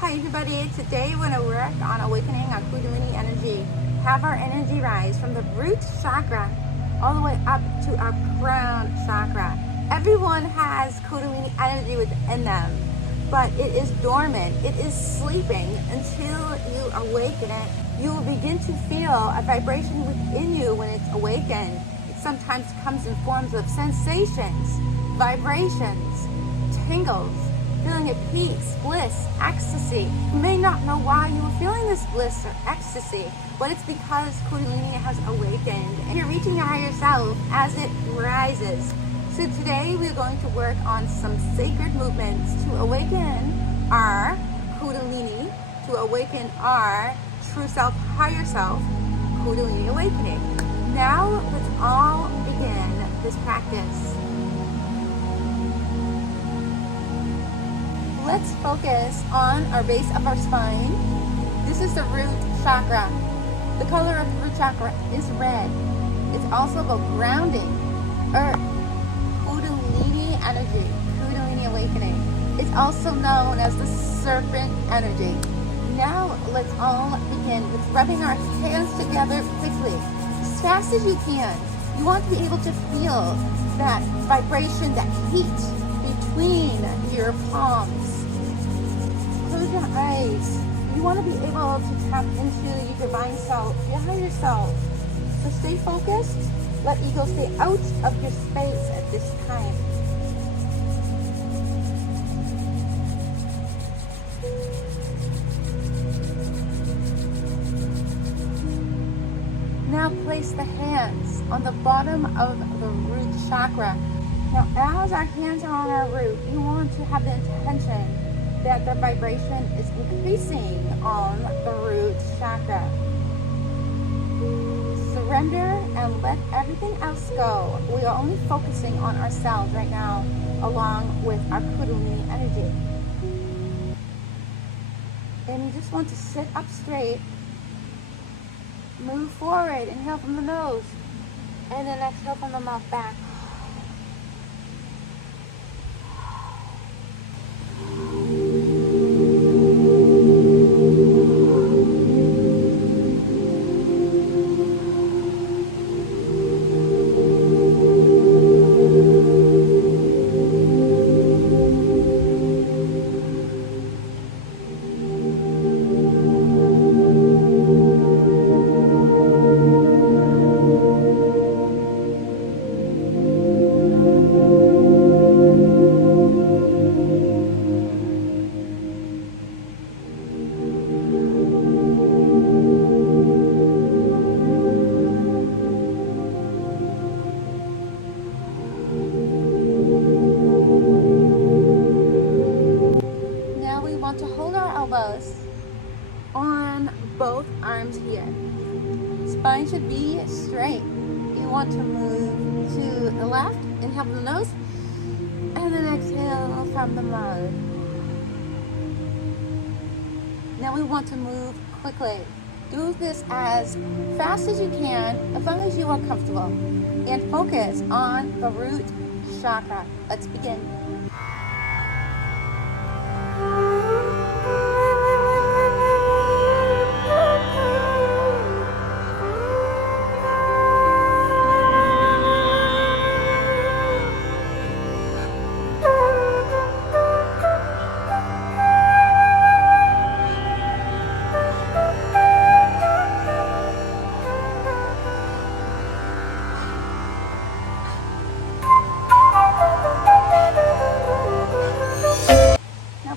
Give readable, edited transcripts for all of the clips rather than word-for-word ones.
Hi everybody, today we're going to work on awakening our Kundalini energy. Have our energy rise from the root chakra all the way up to our crown chakra. Everyone has Kundalini energy within them, but it is dormant. It is sleeping until you awaken it. You will begin to feel a vibration within you when it's awakened. It sometimes comes in forms of sensations, vibrations, tingles, feeling at peace, bliss, ecstasy. You may not know why you are feeling this bliss or ecstasy, but it's because Kundalini has awakened and you're reaching your higher self as it rises. So today we're going to work on some sacred movements to awaken our Kundalini, to awaken our true self, higher self, Kundalini awakening. Now let's all begin this practice. Let's focus on our base of our spine. This is the root chakra. The color of the root chakra is red. It's also about grounding, earth, Kundalini energy, Kundalini awakening. It's also known as the serpent energy. Now let's all begin with rubbing our hands together quickly, as fast as you can. You want to be able to feel that vibration, that heat between your palms. Close your eyes. You want to be able to tap into your divine self, your higher self. So stay focused. Let ego stay out of your space at this time. Now place the hands on the bottom of the root chakra. Now as our hands are on our root, you want to have the intention that the vibration is increasing on the root chakra. Surrender and let everything else go. We are only focusing on ourselves right now, along with our Kundalini energy. And you just want to sit up straight, move forward, inhale from the nose, and then exhale from the mouth back. On both arms here. Spine should be straight. You want to move to the left, inhale from the nose, and then exhale from the mouth. Now we want to move quickly. Do this as fast as you can, as long as you are comfortable, and focus on the root chakra. Let's begin.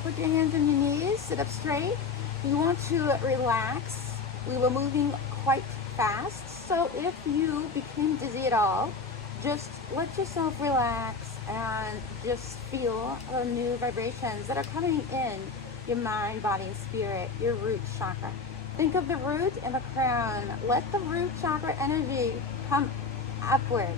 Put your hands on your knees, sit up straight. You want to relax. We were moving quite fast, so if you became dizzy at all, just let yourself relax and just feel the new vibrations that are coming in your mind, body, and spirit, your root chakra. Think of the root and the crown. Let the root chakra energy come upward.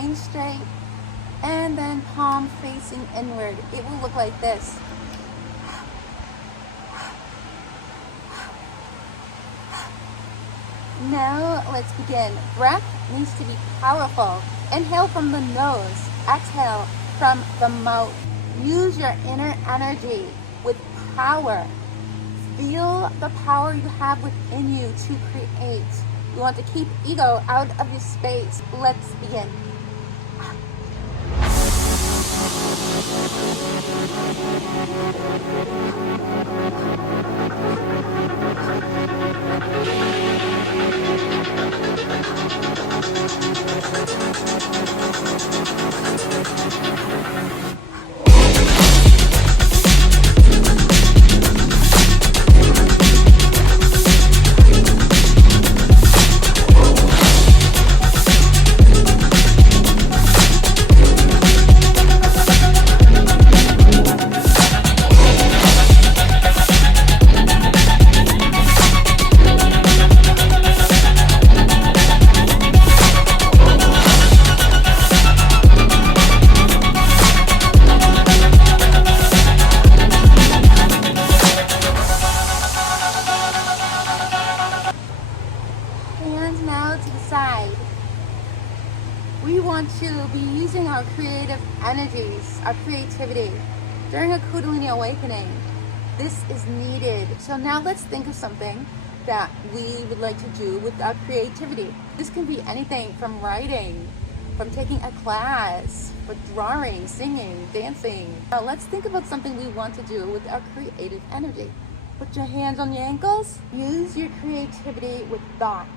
spine straight, and then palm facing inward. It will look like this. Now let's begin. Breath needs to be powerful. Inhale from the nose, exhale from the mouth. Use your inner energy with power. Feel the power you have within you to create. You want to keep ego out of your space. Let's begin. Hands now to the side. We want to be using our creative energies, our creativity during a Kundalini Awakening. This is needed. So now let's think of something that we would like to do with our creativity. This can be anything from writing, from taking a class, for drawing, singing, dancing. Now let's think about something we want to do with our creative energy. Put your hands on your ankles. Use your creativity with thought.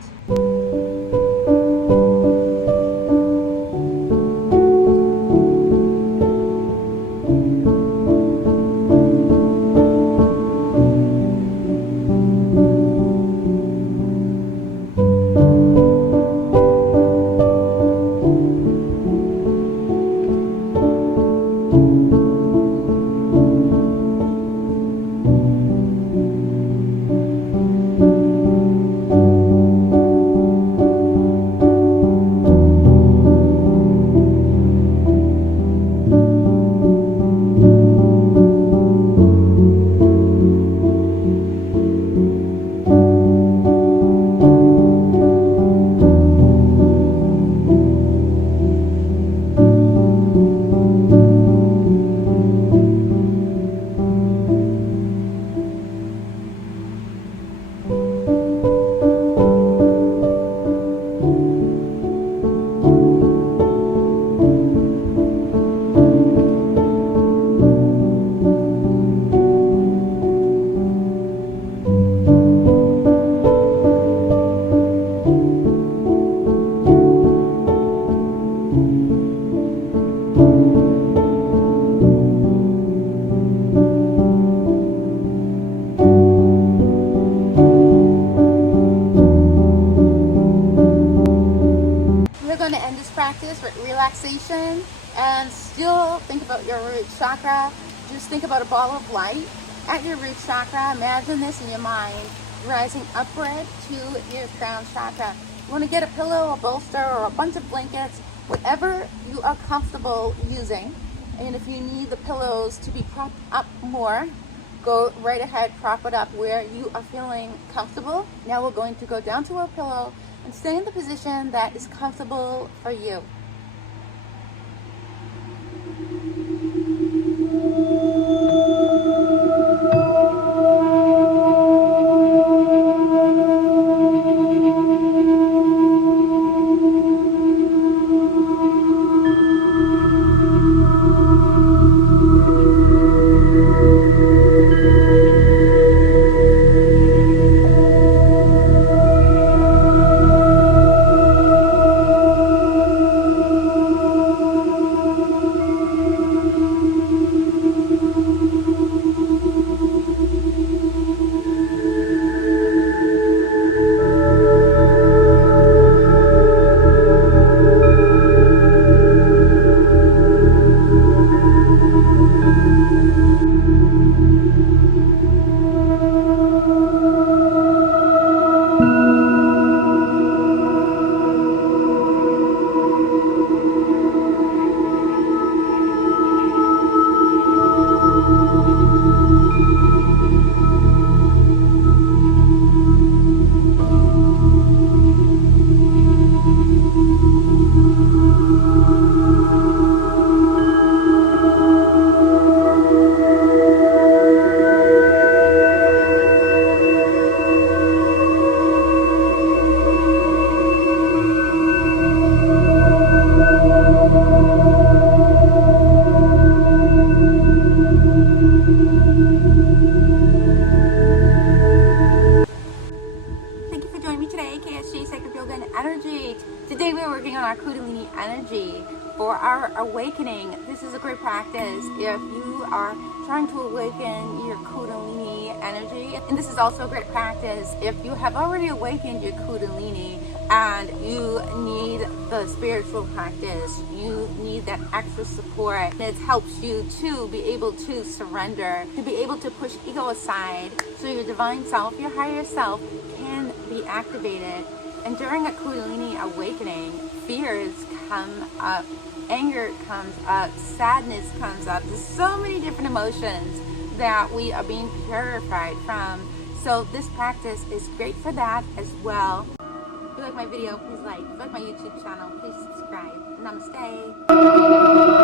Practice with relaxation and still think about your root chakra. Just think about a ball of light at your root chakra. Imagine this in your mind rising upward to your crown chakra. You want to get a pillow, a bolster, or a bunch of blankets, whatever you are comfortable using. And if you need the pillows to be propped up more, go right ahead, prop it up where you are feeling comfortable. Now we're going to go down to our pillow and stay in the position that is comfortable for you. practice if you are trying to awaken your Kundalini energy. And this is also a great practice if you have already awakened your Kundalini and you need the spiritual practice. You need that extra support. It helps you to be able to surrender, to be able to push ego aside so your divine self, your higher self, can be activated. And during a Kundalini awakening, fears come up, anger comes up, sadness comes up. There's so many different emotions that we are being purified from. So this practice is great for that as well. If you like my video, please like. If you like my YouTube channel, please subscribe. Namaste.